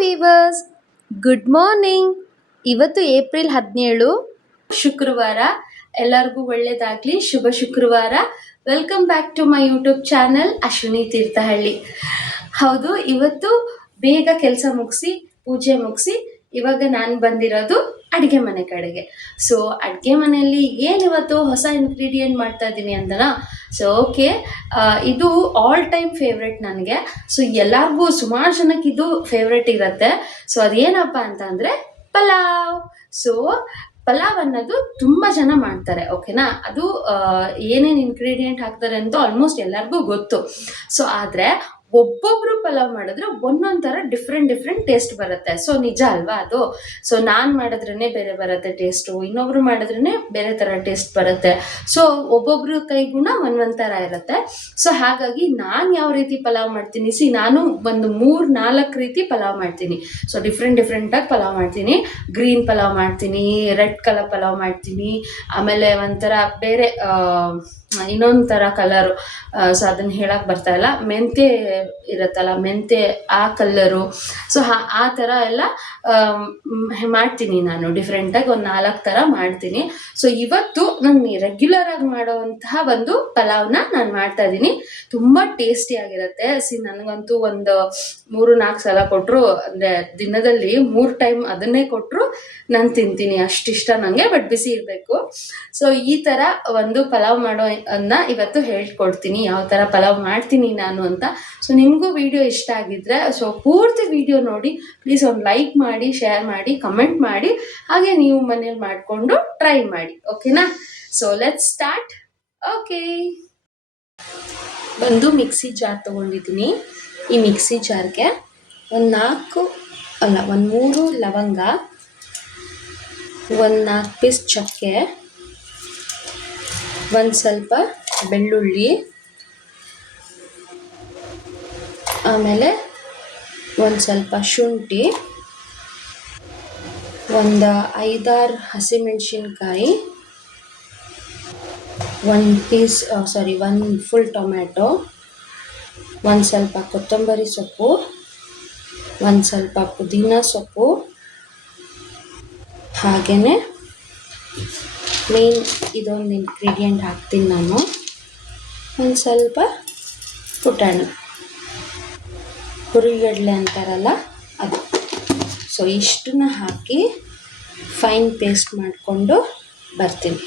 Viewers, good morning. ಇವತ್ತು April 17 ಶುಕ್ರವಾರ. ಎಲ್ಲರಿಗೂ ಒಳ್ಳೇದಾಗ್ಲಿ. ಶುಭ ಶುಕ್ರವಾರ. Welcome back to my YouTube channel Ashwini Thirthahalli. ಹೌದು, ಇವತ್ತು ಬೇಗ ಕೆಲಸ ಮುಗಿಸಿ ಪೂಜೆ ಮುಗಿಸಿ ಇವಾಗ ನಾನು ಬಂದಿರೋದು ಅಡುಗೆ ಮನೆ ಕಡೆಗೆ. ಸೊ ಅಡುಗೆ ಮನೆಯಲ್ಲಿ ಏನಿವತ್ತು ಹೊಸ ಇಂಗ್ರೀಡಿಯೆಂಟ್ ಮಾಡ್ತಾ ಇದ್ದೀನಿ ಅಂತನಾ. ಸೊ ಓಕೆ, ಇದು ಆಲ್ ಟೈಮ್ ಫೇವ್ರೆಟ್ ನನಗೆ. ಸೊ ಎಲ್ಲರಿಗೂ ಸುಮಾರು ಜನಕ್ಕೆ ಇದು ಫೇವ್ರೆಟ್ ಇರುತ್ತೆ. ಸೊ ಅದೇನಪ್ಪ ಅಂತ ಅಂದರೆ ಪಲಾವ್. ಸೊ ಪಲಾವ್ ಅನ್ನೋದು ತುಂಬ ಜನ ಮಾಡ್ತಾರೆ, ಓಕೆನಾ. ಅದು ಏನೇನು ಇಂಗ್ರೀಡಿಯೆಂಟ್ ಹಾಕ್ತಾರೆ ಅಂತ ಆಲ್ಮೋಸ್ಟ್ ಎಲ್ಲರಿಗೂ ಗೊತ್ತು. ಸೊ ಆದರೆ ಒಬ್ಬೊಬ್ರು ಪಲಾವ್ ಮಾಡಿದ್ರೆ ಒಂದೊಂದು ಥರ ಡಿಫ್ರೆಂಟ್ ಟೇಸ್ಟ್ ಬರುತ್ತೆ. ಸೊ ನಿಜ ಅಲ್ವಾ ಅದು. ಸೊ ನಾನು ಮಾಡಿದ್ರೇ ಬೇರೆ ಬರುತ್ತೆ ಟೇಸ್ಟು, ಇನ್ನೊಬ್ರು ಮಾಡಿದ್ರೇ ಬೇರೆ ಥರ ಟೇಸ್ಟ್ ಬರುತ್ತೆ. ಸೊ ಒಬ್ಬೊಬ್ರ ಕೈಗುಣ ಒಂದೊಂದು ಥರ ಇರುತ್ತೆ. ಸೊ ಹಾಗಾಗಿ ನಾನು ಯಾವ ರೀತಿ ಪಲಾವ್ ಮಾಡ್ತೀನಿ, ನಾನು ಒಂದು 3-4 ರೀತಿ ಪಲಾವ್ ಮಾಡ್ತೀನಿ. ಸೊ ಡಿಫ್ರೆಂಟಾಗಿ ಪಲಾವ್ ಮಾಡ್ತೀನಿ. ಗ್ರೀನ್ ಪಲಾವ್ ಮಾಡ್ತೀನಿ, ರೆಡ್ ಕಲರ್ ಪಲಾವ್ ಮಾಡ್ತೀನಿ, ಆಮೇಲೆ ಒಂಥರ ಬೇರೆ ಇನ್ನೊಂದು ಥರ ಕಲರು. ಸೊ ಅದನ್ನು ಹೇಳಕ್ಕೆ ಬರ್ತಾಯಿಲ್ಲ. ಮೆಂತ್ಯ ಇರುತ್ತಲ್ಲ, ಮೆಂತ್ಯ ಆ ಕಲ್ಲರು. ಸೊ ಆ ಥರ ಎಲ್ಲ ಮಾಡ್ತೀನಿ ನಾನು. ಡಿಫ್ರೆಂಟಾಗಿ ಒಂದು 4 ಥರ ಮಾಡ್ತೀನಿ. ಸೊ ಇವತ್ತು ನಾನು ರೆಗ್ಯುಲರಾಗಿ ಮಾಡೋವಂತಹ ಒಂದು ಪಲಾವ್ನ ನಾನು ಮಾಡ್ತಾಯಿದ್ದೀನಿ. ತುಂಬ ಟೇಸ್ಟಿಯಾಗಿರುತ್ತೆ. ನನಗಂತೂ ಒಂದು 3-4 ಸಲ ಕೊಟ್ಟರು, ಅಂದರೆ ದಿನದಲ್ಲಿ 3 ಟೈಮ್ ಅದನ್ನೇ ಕೊಟ್ಟರು ನಾನು ತಿಂತೀನಿ. ಅಷ್ಟಿಷ್ಟ ನನಗೆ, ಬಟ್ ಬಿಸಿ ಇರಬೇಕು. ಸೊ ಈ ಥರ ಒಂದು ಪಲಾವ್ ಮಾಡೋ ಅನ್ನ ಇವತ್ತು ಹೇಳ್ಕೊಡ್ತೀನಿ, ಯಾವ ಥರ ಪಲಾವ್ ಮಾಡ್ತೀನಿ ನಾನು ಅಂತ. ಸೊ ನಿಮಗೂ ವಿಡಿಯೋ ಇಷ್ಟ ಆಗಿದ್ರೆ ಸೊ ಪೂರ್ತಿ ವಿಡಿಯೋ ನೋಡಿ, ಪ್ಲೀಸ್ ಒಂದು ಲೈಕ್ ಮಾಡಿ, ಶೇರ್ ಮಾಡಿ, ಕಮೆಂಟ್ ಮಾಡಿ, ಹಾಗೆ ನೀವು ಮನೇಲಿ ಮಾಡಿಕೊಂಡು ಟ್ರೈ ಮಾಡಿ, ಓಕೆನಾ. So let's start. ಓಕೆ, ಒಂದು ಮಿಕ್ಸಿ ಜಾರ್ ತೊಗೊಂಡಿದ್ದೀನಿ. ಈ ಮಿಕ್ಸಿ ಜಾರ್ಗೆ ಒಂದು 3 ಲವಂಗ, ಒಂದು 4 ಪೀಸ್ ಚಕ್ಕೆ, ಒಂದು ಸ್ವಲ್ಪ ಬೆಳ್ಳುಳ್ಳಿ, ಆಮೇಲೆ ಒಂದು ಸ್ವಲ್ಪ ಶುಂಠಿ, ಒಂದು 5-6 ಹಸಿಮೆಣಸಿನ್ಕಾಯಿ, ಒಂದು ಫುಲ್ ಟೊಮ್ಯಾಟೊ, ಒಂದು ಸ್ವಲ್ಪ ಕೊತ್ತಂಬರಿ ಸೊಪ್ಪು, ಒಂದು ಸ್ವಲ್ಪ ಪುದೀನ ಸೊಪ್ಪು, ಹಾಗೆಯೇ ಮೇನ್ ಇದೊಂದು ಇಂಗ್ರೀಡಿಯೆಂಟ್ ಹಾಕ್ತೀನಿ ನಾನು, ಒಂದು ಸ್ವಲ್ಪ ಪುಟಾಣಿ, ಹುರಿಗಡಲೆ ಅಂತಾರಲ್ಲ ಅದು. ಸೊ ಇಷ್ಟನ್ನ ಹಾಕಿ ಫೈನ್ ಪೇಸ್ಟ್ ಮಾಡಿಕೊಂಡು ಬರ್ತೀನಿ.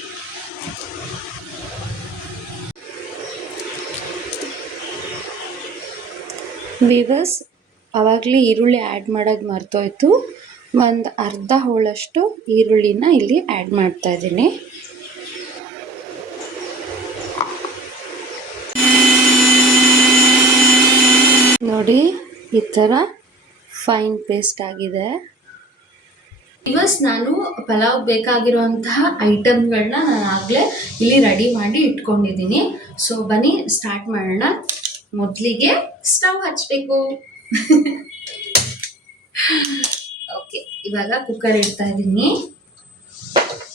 ವೀವರ್ಸ್, ಆವಾಗಲೇ ಈರುಳ್ಳಿ ಆ್ಯಡ್ ಮಾಡೋದು ಮರ್ತೋಯ್ತು. ಒಂದು ಅರ್ಧ ಹೋಳಷ್ಟು ಈರುಳ್ಳಿನ ಇಲ್ಲಿ ಆ್ಯಡ್ ಮಾಡ್ತಾ ಇದ್ದೀನಿ. ನೋಡಿ, ಈ ಥರ ಫೈನ್ ಪೇಸ್ಟ್ ಆಗಿದೆ. ನಾನು ಪಲಾವ್ ಬೇಕಾಗಿರುವಂತಹ ಐಟಮ್ಗಳನ್ನ ನಾನು ಆಗಲೇ ಇಲ್ಲಿ ರೆಡಿ ಮಾಡಿ ಇಟ್ಕೊಂಡಿದ್ದೀನಿ. ಸೊ ಬನ್ನಿ ಸ್ಟಾರ್ಟ್ ಮಾಡೋಣ. ಮೊದಲಿಗೆ ಸ್ಟವ್ ಹಚ್ಚಬೇಕು. ಓಕೆ, ಇವಾಗ ಕುಕ್ಕರ್ ಇಡ್ತಾ ಇದ್ದೀನಿ.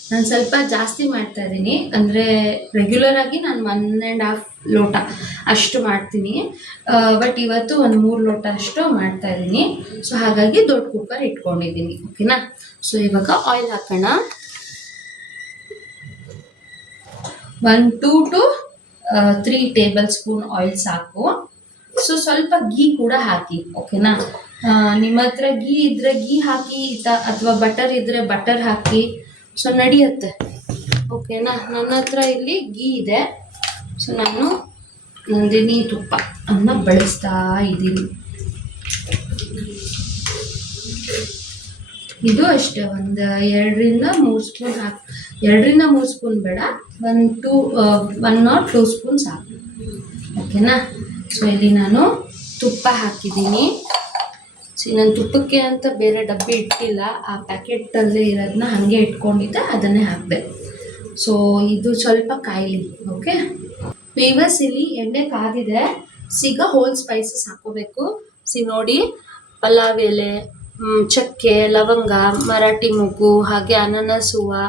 ನಾನು ಸ್ವಲ್ಪ ಜಾಸ್ತಿ ಮಾಡ್ತಾ ಇದ್ದೀನಿ, ಅಂದರೆ ರೆಗ್ಯುಲರಾಗಿ ನಾನು 1.5 ಲೋಟ ಅಷ್ಟು ಮಾಡ್ತೀನಿ, ಬಟ್ ಇವತ್ತು ಒಂದು 3 ಲೋಟ ಅಷ್ಟು ಮಾಡ್ತಾ ಇದ್ದೀನಿ. ಸೊ ಹಾಗಾಗಿ ದೊಡ್ಡ ಕುಕ್ಕರ್ ಇಟ್ಕೊಂಡಿದ್ದೀನಿ, ಓಕೆನಾ. ಸೊ ಇವಾಗ ಆಯಿಲ್ ಹಾಕೋಣ. 1 2 to 3 ಟೇಬಲ್ ಸ್ಪೂನ್ ಆಯಿಲ್ ಸಾಕು. ಸೊ ಸ್ವಲ್ಪ ಗೀ ಕೂಡ ಹಾಕಿ, ಓಕೆನಾ. ನಿಮ್ಮ ಹತ್ರ ಗೀ ಇದ್ದರೆ ಗೀ ಹಾಕಿ, ಅಥವಾ ಬಟರ್ ಇದ್ದರೆ ಬಟರ್ ಹಾಕಿ. ಸೊ ನಡೆಯುತ್ತೆ, ಓಕೆನಾ. ನನ್ನ ಹತ್ರ ಇಲ್ಲಿ ಗೀ ಇದೆ. ಸೊ ನಾನು ನಂದಿನಿ ತುಪ್ಪ ಅನ್ನ ಬಳಸ್ತಾ ಇದ್ದೀನಿ. ಇದು ಅಷ್ಟೇ, ಒಂದು 2-3 ಸ್ಪೂನ್ ಹಾಕಿ. 2-3 ಸ್ಪೂನ್ ಬೇಡ, 1 or 2 ಸ್ಪೂನ್ ಸಾಕು, ಓಕೆನಾ. ಸೊ ಇಲ್ಲಿ ನಾನು ತುಪ್ಪ ಹಾಕಿದ್ದೀನಿ. ನಾನು ತುಪ್ಪಕ್ಕೆ ಅಂತ ಬೇರೆ ಡಬ್ಬಿ ಇಟ್ಟಿಲ್ಲ, ಆ ಪ್ಯಾಕೆಟಲ್ಲೇ ಇರೋದನ್ನ ಹಾಗೆ ಇಟ್ಕೊಂಡಿದ್ದೆ, ಅದನ್ನೇ ಹಾಕಿದೆ. ಸೊ ಇದು ಸ್ವಲ್ಪ ಕಾಯಿಲಿ, ಓಕೆ. ವೀವರ್ಸ್, ಇಲ್ಲಿ ಎಣ್ಣೆ ಕಾದಿದೆ. ಈಗ ಹೋಲ್ ಸ್ಪೈಸಸ್ ಹಾಕೋಬೇಕು. ನೋಡಿ, ಪಲಾವ್ ಎಲೆ, ಚಕ್ಕೆ, ಲವಂಗ, ಮರಾಠಿ ಮೊಗ್ಗು, ಹಾಗೆ ಅನಾನಸ್ ಹೂವು,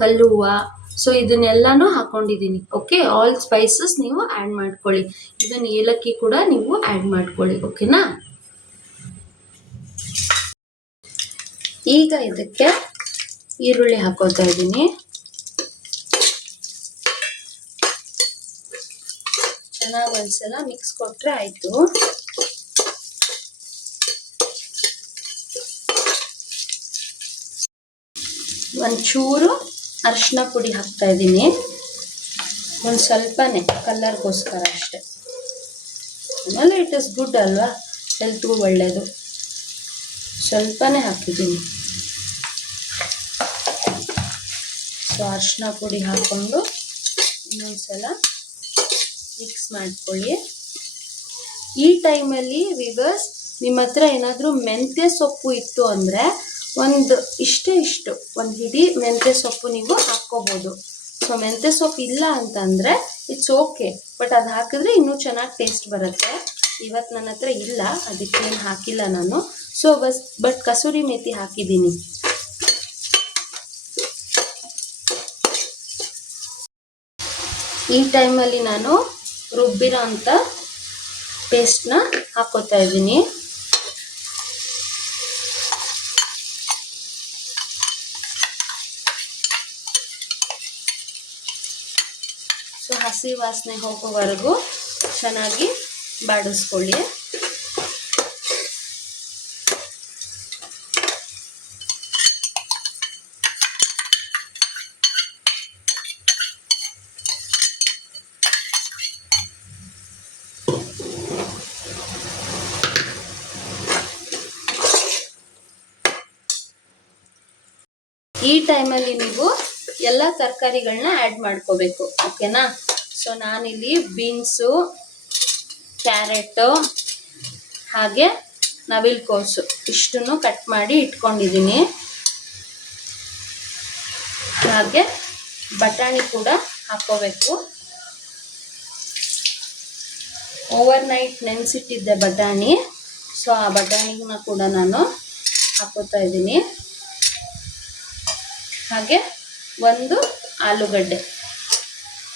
ಕಲ್ಲು ಹೂವು. ಸೊ ಇದನ್ನೆಲ್ಲನೂ ಹಾಕೊಂಡಿದ್ದೀನಿ, ಓಕೆ. ಆಲ್ ಸ್ಪೈಸಸ್ ನೀವು ಆ್ಯಡ್ ಮಾಡ್ಕೊಳ್ಳಿ. ಇದನ್ನು ಏಲಕ್ಕಿ ಕೂಡ ನೀವು ಆ್ಯಡ್ ಮಾಡ್ಕೊಳ್ಳಿ, ಓಕೆನಾ. ಈಗ ಇದಕ್ಕೆ ಈರುಳ್ಳಿ ಹಾಕೋತಾ ಇದ್ದೀನಿ. ಚೆನ್ನಾಗಿ ಒಂದ್ಸಲ ಮಿಕ್ಸ್ ಕೊಟ್ರೆ ಆಯ್ತು. ಒಂಚೂರು ಅರಿಶಿನ ಪುಡಿ ಹಾಕ್ತಾ ಇದ್ದೀನಿ, ಒಂದು ಸ್ವಲ್ಪನೇ ಕಲರ್ಗೋಸ್ಕರ ಅಷ್ಟೆ. ಆಮೇಲೆ ಇಟ್ ಇಸ್ ಗುಡ್ ಅಲ್ವಾ, ಹೆಲ್ತ್ಗೂ ಒಳ್ಳೆಯದು. ಸ್ವಲ್ಪನೇ ಹಾಕಿದ್ದೀನಿ. ಸೊ ಅರಿಶಿನ ಪುಡಿ ಹಾಕ್ಕೊಂಡು ಇನ್ನೊಂದ್ಸಲ ಮಿಕ್ಸ್ ಮಾಡ್ಕೊಳ್ಳಿ. ಈ ಟೈಮಲ್ಲಿ ವಿವರ್ಸ್ ನಿಮ್ಮ ಹತ್ರ ಏನಾದರೂ ಮೆಂತ್ಯ ಸೊಪ್ಪು ಇತ್ತು ಅಂದರೆ ಒಂದು ಒಂದು ಹಿಡಿ ಮೆಂತ್ಯ ಸೊಪ್ಪು ನೀವು ಹಾಕ್ಕೋಬೋದು. ಸೊ ಮೆಂತ್ಯ ಸೊಪ್ಪು ಇಲ್ಲ ಅಂತಂದರೆ ಇಟ್ಸ್ ಓಕೆ, ಬಟ್ ಅದು ಹಾಕಿದ್ರೆ ಇನ್ನೂ ಚೆನ್ನಾಗಿ ಟೇಸ್ಟ್ ಬರುತ್ತೆ. ಇವತ್ತು ನನ್ನ ಹತ್ರ ಇಲ್ಲ, ಅದಕ್ಕೇನು ಹಾಕಿಲ್ಲ ನಾನು. ಸೊ ಬಟ್ ಕಸೂರಿ ಮೇಥಿ ಹಾಕಿದ್ದೀನಿ. ಈ ಟೈಮಲ್ಲಿ ನಾನು ರುಬ್ಬಿರೋ ಅಂಥ ಪೇಸ್ಟ್ನ ಹಾಕೋತಾ ಇದ್ದೀನಿ. ಸೊ ಹಸಿ ವಾಸನೆ ಹೋಗೋವರೆಗೂ ಚೆನ್ನಾಗಿ ಬಾಡಿಸ್ಕೊಳ್ಳಿ. ಈ ಟೈಮಲ್ಲಿ ನೀವು ಎಲ್ಲ ತರಕಾರಿಗಳನ್ನ ಆ್ಯಡ್ ಮಾಡ್ಕೋಬೇಕು, ಓಕೆನಾ? ಸೊ ನಾನಿಲ್ಲಿ ಬೀನ್ಸು, ಕ್ಯಾರೆಟು ಹಾಗೆ ನವಿಲುಕೋಸು ಇಷ್ಟನ್ನು ಕಟ್ ಮಾಡಿ ಇಟ್ಕೊಂಡಿದ್ದೀನಿ. ಹಾಗೆ ಬಟಾಣಿ ಕೂಡ ಹಾಕೋಬೇಕು. ಓವರ್ ನೈಟ್ ನೆನೆಸಿಟ್ಟಿದ್ದೆ ಬಟಾಣಿ. ಸೊ ಆ ಬಟಾಣಿನ ಕೂಡ ನಾನು ಹಾಕೋತಾ ಇದ್ದೀನಿ. ಹಾಗೆ ಒಂದು ಆಲೂಗಡ್ಡೆ,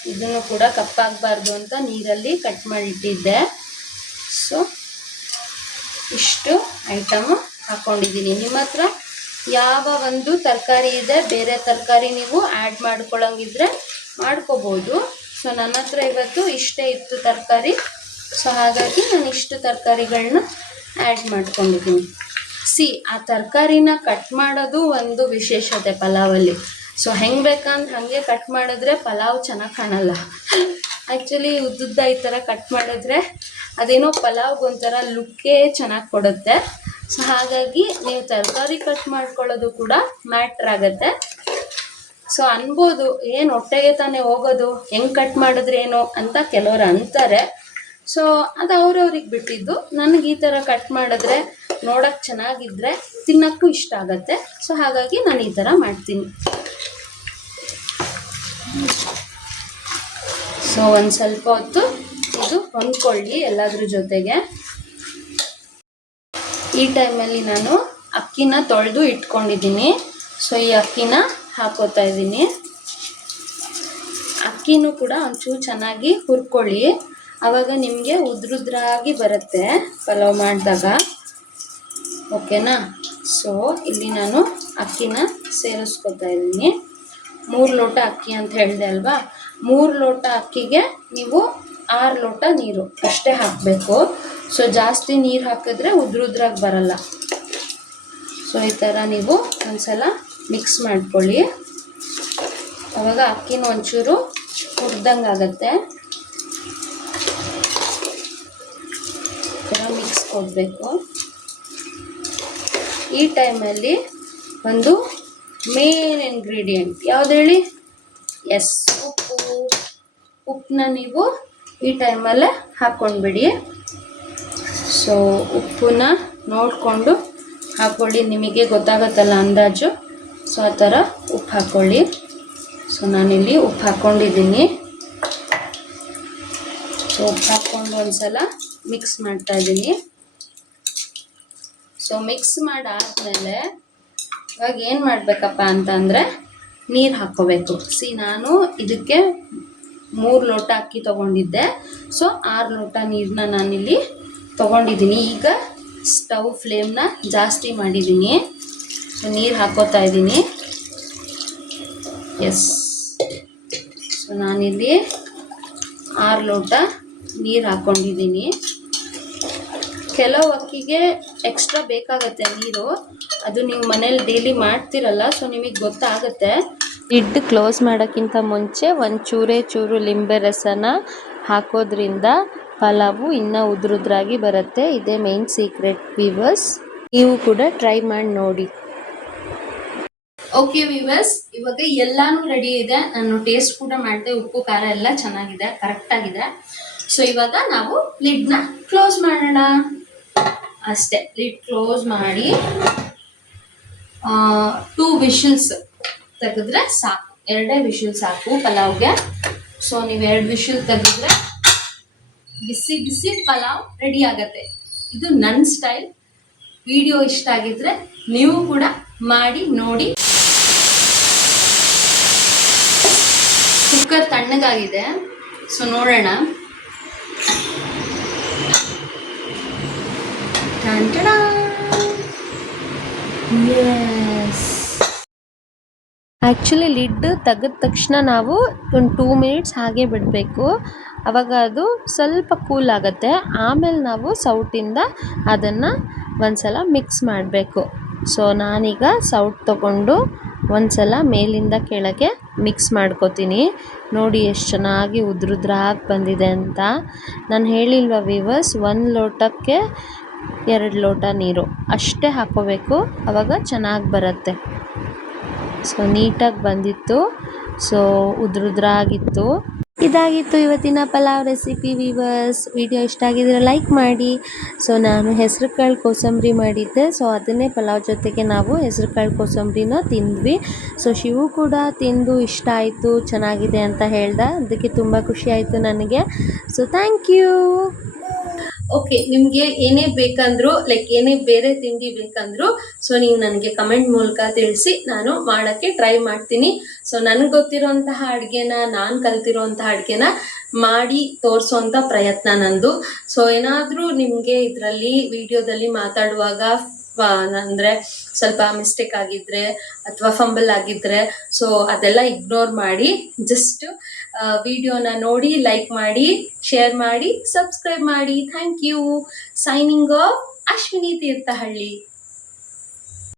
ಇದನ್ನು ಕೂಡ ಕಪ್ಪಾಗಬಾರ್ದು ಅಂತ ನೀರಲ್ಲಿ ಕಟ್ ಮಾಡಿಟ್ಟಿದ್ದೆ. ಸೊ ಇಷ್ಟು ಐಟಮು ಹಾಕ್ಕೊಂಡಿದ್ದೀನಿ. ನಿಮ್ಮ ಹತ್ರ ಯಾವ ಒಂದು ತರಕಾರಿ ಇದೆ, ಬೇರೆ ತರಕಾರಿ ನೀವು ಆ್ಯಡ್ ಮಾಡ್ಕೊಳ್ಳೋಂಗಿದ್ರೆ ಮಾಡ್ಕೋಬೋದು. ಸೊ ನನ್ನ ಹತ್ರ ಇವತ್ತು ಇಷ್ಟೇ ಇತ್ತು ತರಕಾರಿ. ಸೊ ಹಾಗಾಗಿ ನಾನು ಇಷ್ಟು ತರಕಾರಿಗಳನ್ನ ಆ್ಯಡ್ ಮಾಡ್ಕೊಂಡಿದ್ದೀನಿ. ಆ ತರಕಾರಿನ ಕಟ್ ಮಾಡೋದು ಒಂದು ವಿಶೇಷತೆ ಪಲಾವಲ್ಲಿ. ಸೊ ಹೆಂಗೆ ಬೇಕಂದ್ರೆ ಹಾಗೆ ಕಟ್ ಮಾಡಿದ್ರೆ ಪಲಾವ್ ಚೆನ್ನಾಗಿ ಕಾಣಲ್ಲ. ಆ್ಯಕ್ಚುಲಿ ಉದ್ದುದ್ದ ಈ ಥರ ಕಟ್ ಮಾಡಿದ್ರೆ ಅದೇನೋ ಪಲಾವ್ಗೆ ಒಂಥರ ಲುಕ್ಕೇ ಚೆನ್ನಾಗಿ ಕೊಡುತ್ತೆ. ಸೊ ಹಾಗಾಗಿ ನೀವು ತರಕಾರಿ ಕಟ್ ಮಾಡ್ಕೊಳ್ಳೋದು ಕೂಡ ಮ್ಯಾಟ್ರ್ ಆಗುತ್ತೆ. ಸೊ ಅನ್ಬೋದು, ಏನು ಹೊಟ್ಟೆಗೆ ತಾನೇ ಹೋಗೋದು, ಹೆಂಗೆ ಕಟ್ ಮಾಡಿದ್ರೆ ಏನೋ ಅಂತ ಕೆಲವರು ಅಂತಾರೆ. ಸೊ ಅದು ಅವ್ರವ್ರಿಗೆ ಬಿಟ್ಟಿದ್ದು. ನನಗೆ ಈ ಥರ ಕಟ್ ಮಾಡಿದ್ರೆ ನೋಡೋಕ್ಕೆ ಚೆನ್ನಾಗಿದ್ದರೆ ತಿನ್ನೋಕ್ಕೂ ಇಷ್ಟ ಆಗುತ್ತೆ. ಸೊ ಹಾಗಾಗಿ ನಾನು ಈ ಥರ ಮಾಡ್ತೀನಿ. ಸೊ ಒಂದು ಸ್ವಲ್ಪ ಹೊತ್ತು ಇದು ಹೊಂದ್ಕೊಳ್ಳಿ ಎಲ್ಲದ್ರ ಜೊತೆಗೆ. ಈ ಟೈಮಲ್ಲಿ ನಾನು ಅಕ್ಕಿನ ತೊಳೆದು ಇಟ್ಕೊಂಡಿದ್ದೀನಿ. ಸೊ ಈ ಅಕ್ಕಿನ ಹಾಕೋತಾ ಇದ್ದೀನಿ. ಅಕ್ಕಿನೂ ಕೂಡ ಒಂಚೂರು ಚೆನ್ನಾಗಿ ಹುರ್ಕೊಳ್ಳಿ, ಆವಾಗ ನಿಮಗೆ ಉದ್ರುದ್ರಾಗಿ ಬರುತ್ತೆ ಪಲಾವ್ ಮಾಡಿದಾಗ, ಓಕೆನಾ? ಸೊ ಇಲ್ಲಿ ನಾನು ಅಕ್ಕಿನ ಸೇರಿಸ್ಕೊತಾ ಇದ್ದೀನಿ. 3 ಲೋಟ ಅಕ್ಕಿ ಅಂತ ಹೇಳಿದೆ ಅಲ್ವಾ, 3 ಲೋಟ ಅಕ್ಕಿಗೆ ನೀವು 6 ಲೋಟ ನೀರು ಅಷ್ಟೇ ಹಾಕಬೇಕು. ಸೊ ಜಾಸ್ತಿ ನೀರು ಹಾಕಿದ್ರೆ ಉದ್ರುದ್ರಾಗಿ ಬರಲ್ಲ. ಸೊ ಈ ಥರ ನೀವು ಒಂದ್ಸಲ ಮಿಕ್ಸ್ ಮಾಡ್ಕೊಳ್ಳಿ, ಆವಾಗ ಅಕ್ಕಿನ ಒಂಚೂರು ಹುರಿದಂಗೆ ಆಗುತ್ತೆ. ಈ ಥರ ಮಿಕ್ಸ್ ಕೊಡಬೇಕು. ಈ ಟೈಮಲ್ಲಿ ಒಂದು ಮೇನ್ ಇಂಗ್ರೀಡಿಯೆಂಟ್ ಯಾವ್ದು ಹೇಳಿ? ಎಸ್, ಉಪ್ಪನ್ನ ನೀವು ಈ ಟೈಮಲ್ಲೇ ಹಾಕ್ಕೊಂಡ್ಬಿಡಿ. ಸೊ ಉಪ್ಪನ್ನ ನೋಡಿಕೊಂಡು ಹಾಕ್ಕೊಳ್ಳಿ, ನಿಮಗೆ ಗೊತ್ತಾಗತ್ತಲ್ಲ ಅಂದಾಜು. ಸೊ ಆ ಥರ ಉಪ್ಪು ಹಾಕ್ಕೊಳ್ಳಿ. ಸೊ ನಾನಿಲ್ಲಿ ಉಪ್ಪು ಹಾಕ್ಕೊಂಡಿದ್ದೀನಿ. ಸೊ ಉಪ್ಪು ಹಾಕ್ಕೊಂಡು ಒಂದು ಮಿಕ್ಸ್ ಮಾಡ್ತಾಯಿದ್ದೀನಿ. ಸೊ ಮಿಕ್ಸ್ ಮಾಡಾದ್ಮೇಲೆ ಇವಾಗ ಏನು ಮಾಡಬೇಕಪ್ಪ ಅಂತಂದರೆ ನೀರು ಹಾಕ್ಕೋಬೇಕು. ನಾನು ಇದಕ್ಕೆ 3 ಲೋಟ ಅಕ್ಕಿ ತೊಗೊಂಡಿದ್ದೆ. ಸೊ 6 ಲೋಟ ನೀರನ್ನ ನಾನಿಲ್ಲಿ ತೊಗೊಂಡಿದ್ದೀನಿ. ಈಗ ಸ್ಟವ್ ಫ್ಲೇಮ್ನ ಜಾಸ್ತಿ ಮಾಡಿದ್ದೀನಿ. ಸೊ ನೀರು ಹಾಕೋತಾ ಇದ್ದೀನಿ. ಎಸ್, ಸೊ ನಾನಿಲ್ಲಿ 6 ಲೋಟ ನೀರು ಹಾಕ್ಕೊಂಡಿದ್ದೀನಿ. ಕೆಲವು ಅಕ್ಕಿಗೆ ಎಕ್ಸ್ಟ್ರಾ ಬೇಕಾಗತ್ತೆ ನೀರು, ಅದು ನೀವು ಮನೇಲಿ ಡೈಲಿ ಮಾಡ್ತಿರಲ್ಲ, ಸೊ ನಿಮಗೆ ಗೊತ್ತಾಗುತ್ತೆ. ಲಿಡ್ ಕ್ಲೋಸ್ ಮಾಡೋಕ್ಕಿಂತ ಮುಂಚೆ ಚೂರು ಲಿಂಬೆ ರಸನ ಹಾಕೋದ್ರಿಂದ ಪಲಾವು ಇನ್ನೂ ಉದ್ರುದ್ರಾಗಿ ಬರುತ್ತೆ. ಇದೇ ಮೇನ್ ಸೀಕ್ರೆಟ್ ವೀವರ್ಸ್, ನೀವು ಕೂಡ ಟ್ರೈ ಮಾಡಿ ನೋಡಿ. ಓಕೆ ವೀವರ್ಸ್, ಇವಾಗ ಎಲ್ಲಾನು ರೆಡಿ ಇದೆ. ನಾನು ಟೇಸ್ಟ್ ಕೂಡ ಮಾಡಿದೆ, ಉಪ್ಪು ಖಾರ ಎಲ್ಲ ಚೆನ್ನಾಗಿದೆ, ಕರೆಕ್ಟ್ ಆಗಿದೆ. ಸೊ ಇವಾಗ ನಾವು ಲಿಡ್ನ ಕ್ಲೋಸ್ ಮಾಡೋಣ. ಅಷ್ಟೇ, ಲಿಡ್ ಕ್ಲೋಸ್ ಮಾಡಿ 2 ವಿಷಲ್ಸ್ ತೆಗೆದ್ರೆ ಸಾಕು. 2 ವಿಷಲ್ ಸಾಕು ಪಲಾವ್ಗೆ. ಸೊ ನೀವು 2 ವಿಷಲ್ ತೆಗೆದ್ರೆ ಬಿಸಿ ಬಿಸಿ ಪಲಾವ್ ರೆಡಿ ಆಗತ್ತೆ. ಇದು ನನ್ನ ಸ್ಟೈಲ್. ವಿಡಿಯೋ ಇಷ್ಟ ಆಗಿದ್ರೆ ನೀವು ಕೂಡ ಮಾಡಿ ನೋಡಿ. ಕುಕ್ಕರ್ ತಣ್ಣಗಾಗಿದೆ, ಸೊ ನೋಡೋಣ. ಆ್ಯಕ್ಚುಲಿ ಲಿಡ್ ತೆಗೆದ ತಕ್ಷಣ ನಾವು ಒಂದು 2 ಮಿನಿಟ್ಸ್ ಹಾಗೆ ಬಿಡಬೇಕು. ಆವಾಗ ಅದು ಸ್ವಲ್ಪ ಕೂಲ್ ಆಗುತ್ತೆ. ಆಮೇಲೆ ನಾವು ಸೌಟಿಂದ ಅದನ್ನು ಒಂದ್ಸಲ ಮಿಕ್ಸ್ ಮಾಡಬೇಕು. ಸೊ ನಾನೀಗ ಸೌಟ್ ತಗೊಂಡು ಒಂದ್ಸಲ ಮೇಲಿಂದ ಕೆಳಗೆ ಮಿಕ್ಸ್ ಮಾಡ್ಕೋತೀನಿ. ನೋಡಿ ಎಷ್ಟು ಚೆನ್ನಾಗಿ ಉದ್ರುದ್ರಾಗಿ ಬಂದಿದೆ ಅಂತ. ನಾನು ಹೇಳಿಲ್ವ ವೀವರ್ಸ್, 1 ಲೋಟಕ್ಕೆ 2 ಲೋಟ ನೀರು ಅಷ್ಟೇ ಹಾಕೋಬೇಕು, ಆವಾಗ ಚೆನ್ನಾಗಿ ಬರುತ್ತೆ. ಸೊ ನೀಟಾಗಿ ಬಂದಿತ್ತು, ಸೊ ಉದ್ರುದ್ರಾಗಿತ್ತು. ಇದಾಗಿತ್ತು ಇವತ್ತಿನ ಪಲಾವ್ ರೆಸಿಪಿ ವೀವರ್ಸ್. ವಿಡಿಯೋ ಇಷ್ಟ ಆಗಿದ್ರೆ ಲೈಕ್ ಮಾಡಿ. ಸೊ ನಾನು ಹೆಸರು ಕಾಳು ಕೋಸಂಬರಿ ಮಾಡಿದ್ದೆ, ಸೊ ಅದನ್ನೇ ಪಲಾವ್ ಜೊತೆಗೆ ನಾವು ಹೆಸರು ಕಾಳು ಕೋಸಂಬರಿನ ತಿಂದ್ವಿ. ಸೊ ಶಿವು ಕೂಡ ತಿಂದು ಇಷ್ಟ ಆಯಿತು, ಚೆನ್ನಾಗಿದೆ ಅಂತ ಹೇಳ್ದ. ಅದಕ್ಕೆ ತುಂಬ ಖುಷಿ ಆಯಿತು ನನಗೆ. So thank you. ಓಕೆ, ನಿಮಗೆ ಏನೇ ಬೇಕಂದ್ರು, ಲೈಕ್ ಏನೇ ಬೇರೆ ತಿಂಡಿ ಬೇಕಂದ್ರು, ಸೊ ನೀವು ನನಗೆ ಕಮೆಂಟ್ ಮೂಲಕ ತಿಳಿಸಿ, ನಾನು ಮಾಡೋಕ್ಕೆ ಟ್ರೈ ಮಾಡ್ತೀನಿ. ಸೊ ನನಗೆ ಗೊತ್ತಿರೋಂತಹ ಅಡುಗೆನ, ನಾನು ಕಲ್ತಿರೋಂತಹ ಅಡುಗೆನ ಮಾಡಿ ತೋರಿಸೋಂಥ ಪ್ರಯತ್ನ ನಂದು. ಸೊ ಏನಾದರೂ ನಿಮಗೆ ಇದರಲ್ಲಿ ವಿಡಿಯೋದಲ್ಲಿ ಮಾತಾಡುವಾಗ ಅಂದರೆ ಸ್ವಲ್ಪ ಮಿಸ್ಟೇಕ್ ಆಗಿದ್ರೆ ಅಥವಾ ಫಂಬಲ್ ಆಗಿದ್ರೆ, ಸೊ ಅದೆಲ್ಲ ಇಗ್ನೋರ್ ಮಾಡಿ, ಜಸ್ಟ್ ವಿಡಿಯೋನ ನೋಡಿ ಲೈಕ್ ಮಾಡಿ, ಶೇರ್ ಮಾಡಿ, ಸಬ್ಸ್ಕ್ರೈಬ್ ಮಾಡಿ. Thank you. Signing off, Ashwini Thirthahalli.